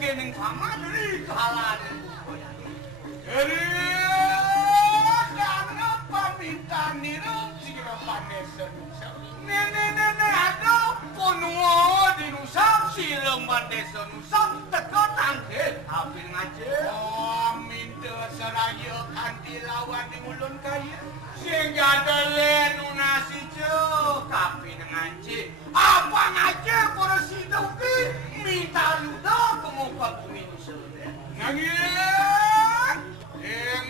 kening paman ri kahalan. Jadi karena pamintan niro sikira panesan. Nene ada ponungo di nusa silang mandesa nusa teko tangkil apil ngaje. Oh minta seraya kanti lawan di mulun kaya. Sehingga delen nasi jo kapi dengan ci. Apa ngaje para sidoki minta luda kemuka bumi nusa. Nangin.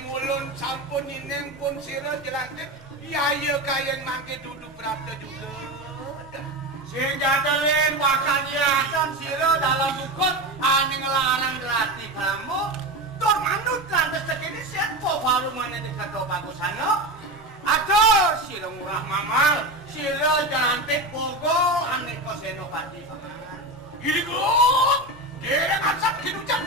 Mulun sampun ineng pun sira jelantik. Iya kayang mangke duduk berapa juga. Sehingga delen wakannya akan sira dalam bukot aning larang relati kamu. Tur manut lantas segini siapa baru mana dekat bagusana. Aduh sira murah mamal. Sira jelantik bogo aning kosenopati pamangan. Gini kok. Dereng asap kinucap.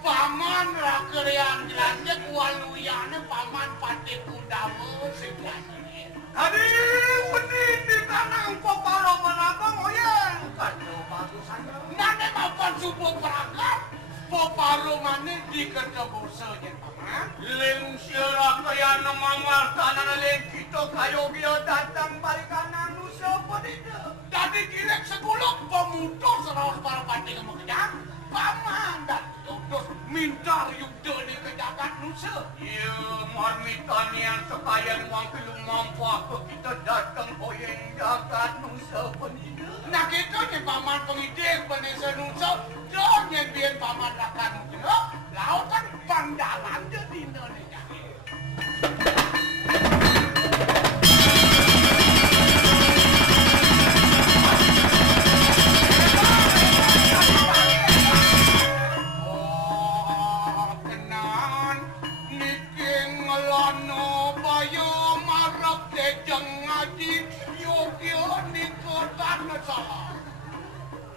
Paman rakerian jelanjek waluyane paman pati kudamu seblani. Tadi uni di tanang poparo menabang oyeng. Kado bagusan. Nane mapan subuh perangkat. peparumane di ketebusanya paman. Ling sira kaya namamal tanah ling kita kayo dia datang balikanan nusa pedida. Dadi dilek segulung pemutus seraus para pati kamu kejang. Paman dan terus minta yudha ni kejagat nusa. Ya marmitan yang sekayan wang kelung mampu apa kita datang hoyeng jagat nusa pedida. Nah kita ni paman pengidik penisa nusa. Jangan yang biar paman rakan kena. Lautan pandalan je di Indonesia.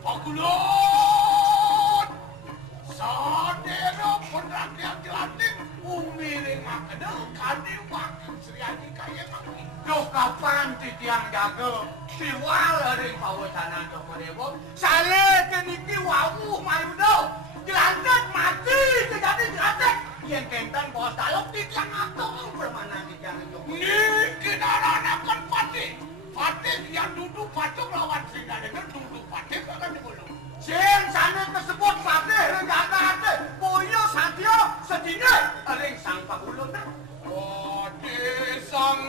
Pakulon, sadero penrakyat Klaten, umiring makna kadi wakil Sri Haji kaya mangki. Duh kapan titiang jaga siwal ring pawasanan Joko Dewa sale keniki wawu mayudo jelantet mati terjadi jelantet yang kentan bos dalok titiang atong permana titiang Joko Niki naranakan Fatih. Fatih yang duduk patung lawan Sri Haji duduk Fatih akan dibulung. sing sana tersebut Fatih ring jaga boyo satyo sedine ring sang pakulun Fatih sang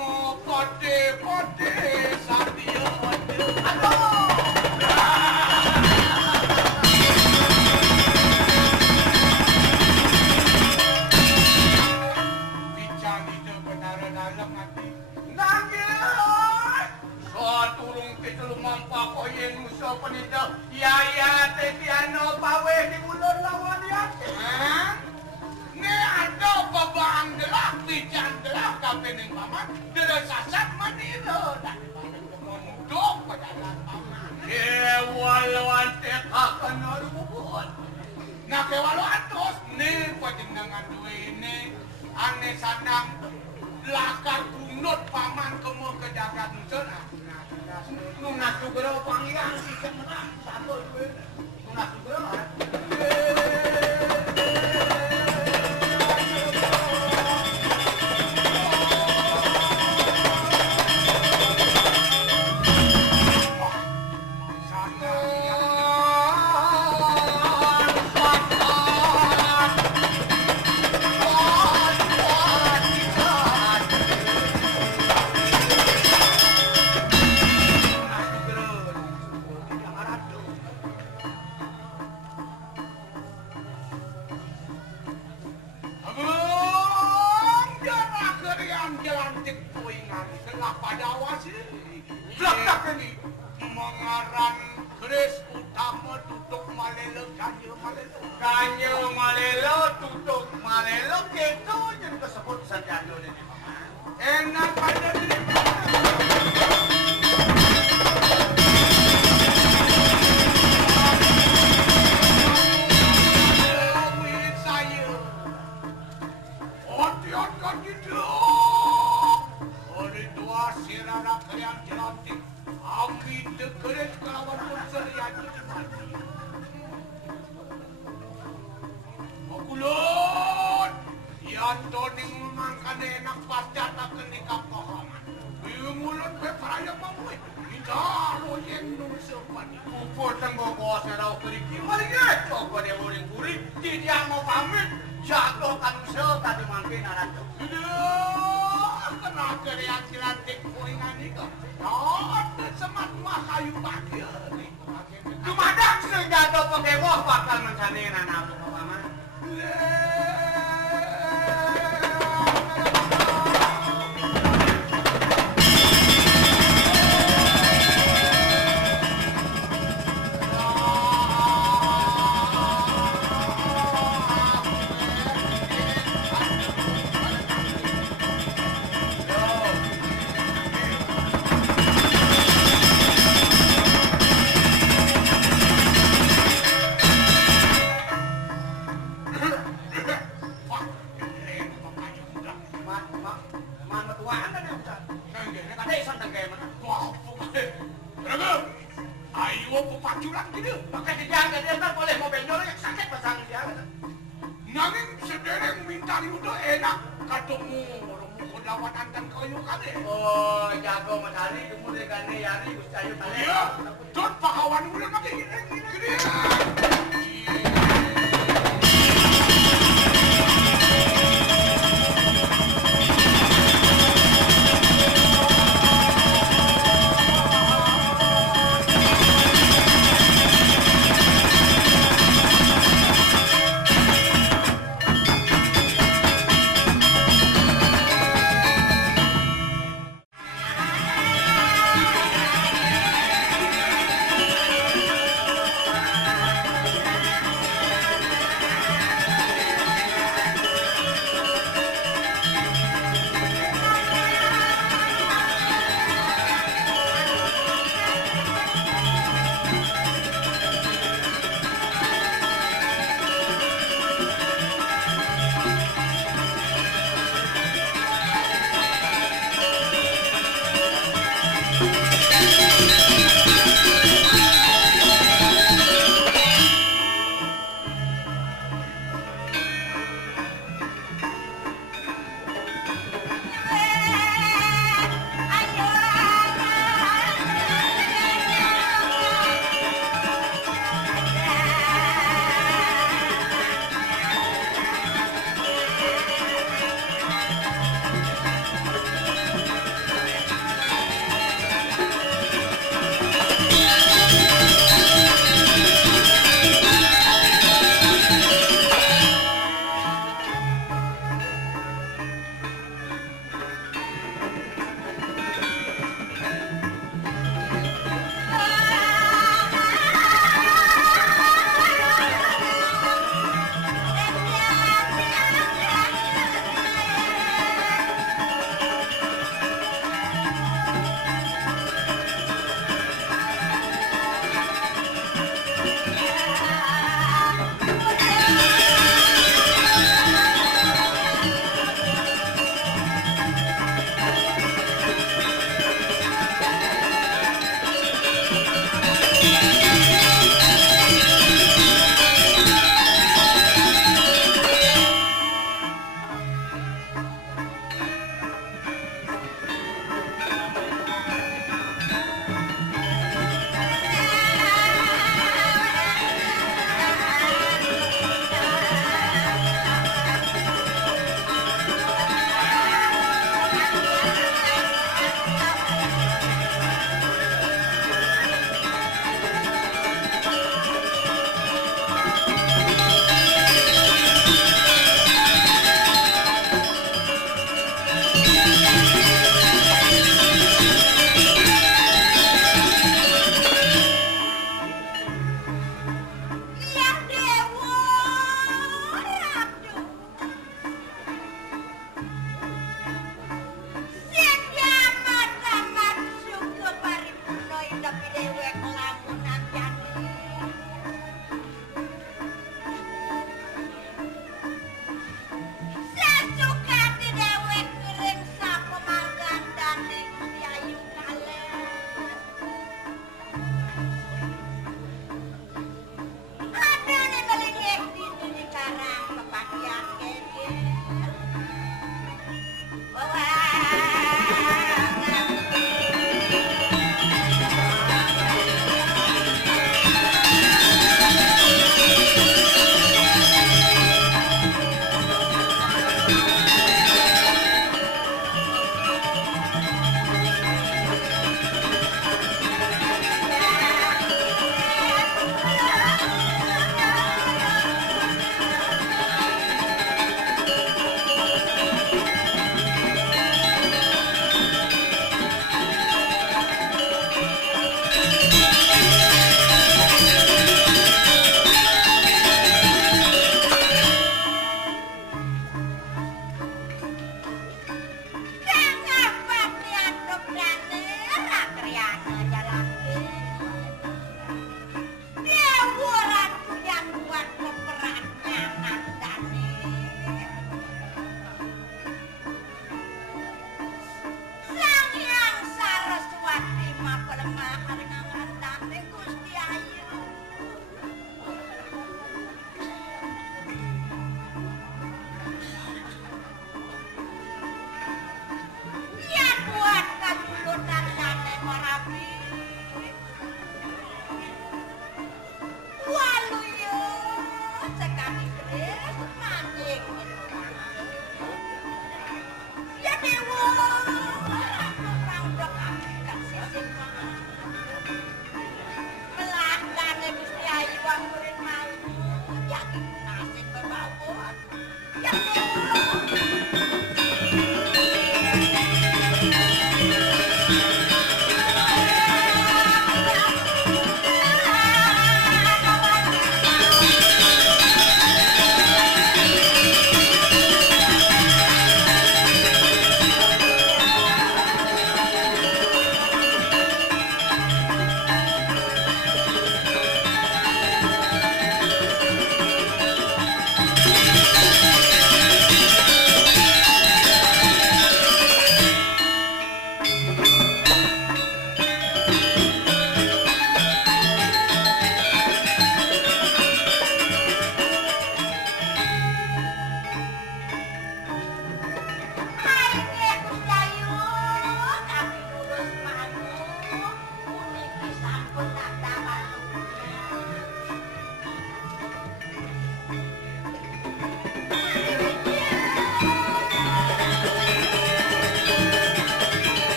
Fatih satya Bicani de benar dalam hati. nangis turung ketelu mampa koyen musa penida ya tetiano pawe di bulan lawan yate Ni ada babang gelap di jandelak kapening paman deresasat manila dan mondok pedagang paman. kewaluan tekakan arubun Nah kewalau atos ni pajenengan duwe ini ane sanang lakar kunut paman kemu ke jagat nusun. nunas sugero pangyang ikan menang satu duwe nunas sugero Mengaran keris utama tutup malelo kanyo malelo tutuk malelo gitu jadi kesebut sanjado ini paman enak pada diri saya otiotkan gitu oleh dua sirana kalian jelantik Amin dekeres kelawan konser yang mati. Makulon, yang toning mangkan enak pasca tak kenikah pahaman. Bimulun bepraya mamuit, kita loyeng nusa pani. Upur tenggogo serau keriki malingat Joko Dewa ring puri tidak mau pamit jago kanusel tadi mangkin aratu Kena kerja cilantik poingan itu. Ada semat makayu bakil. Dumadak senjata Pokemon bakal mencari anak untuk paman. Ayo pepacuran gitu. Pakai dijaga dia kan boleh mau benjol yang sakit pasang dia. Nanging sedereng minta itu enak ketemu rumah lawanan dan kayu kali. Oh, jago matahari kemudian kan yari gustayo kali. Iya, don pakawan udah pakai gini.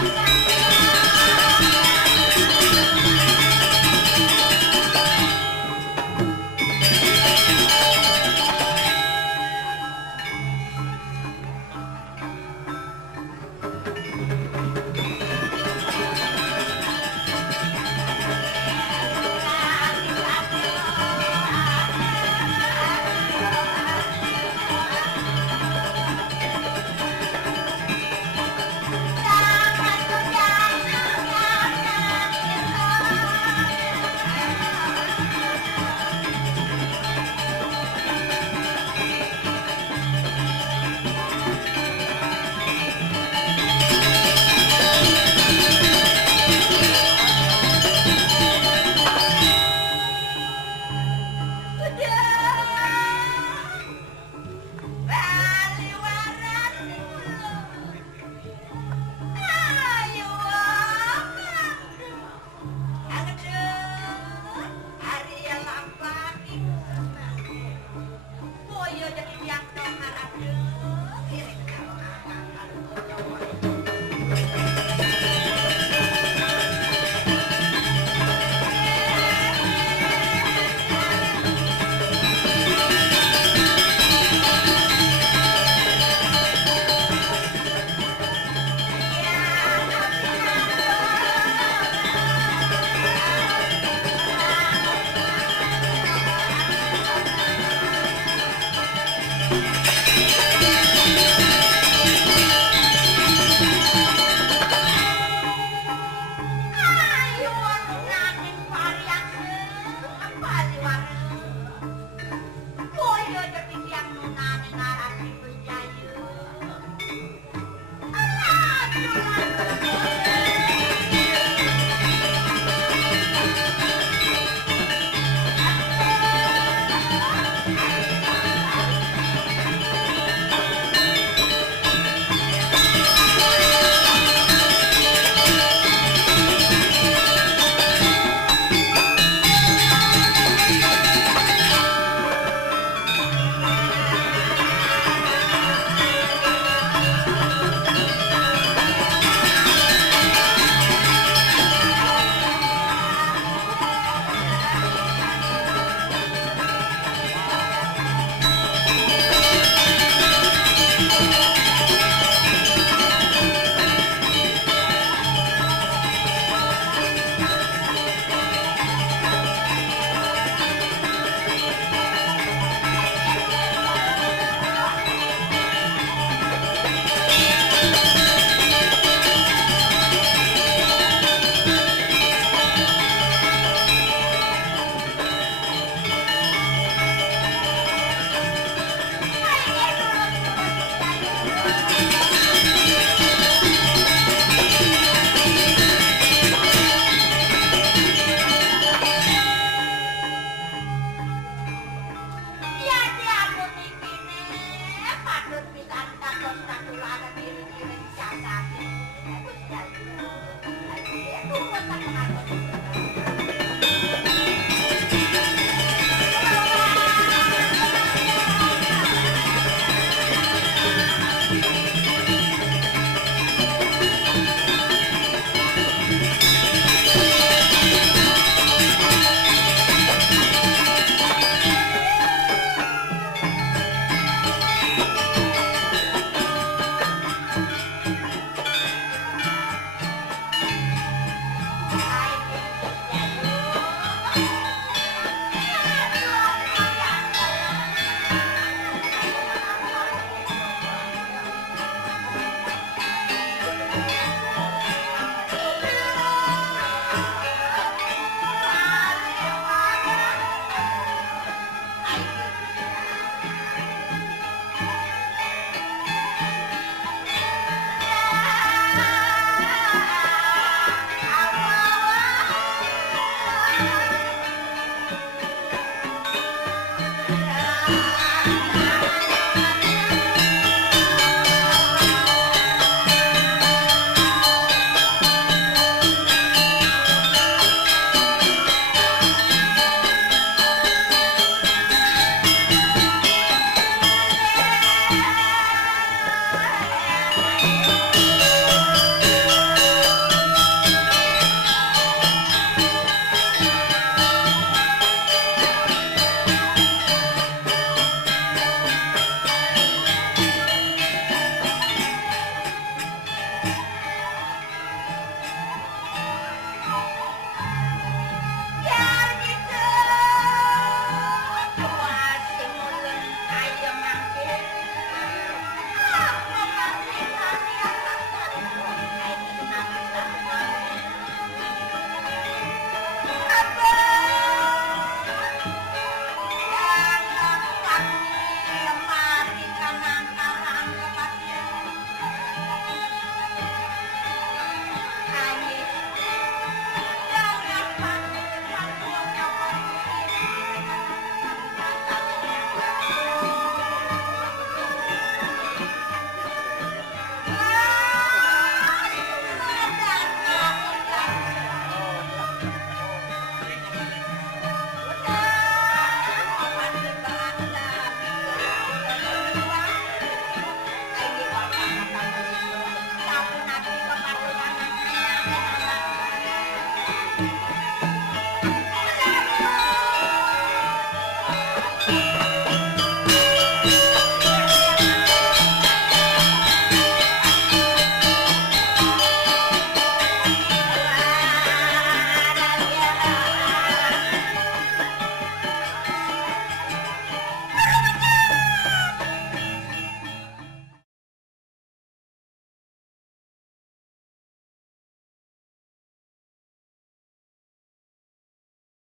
Thank you.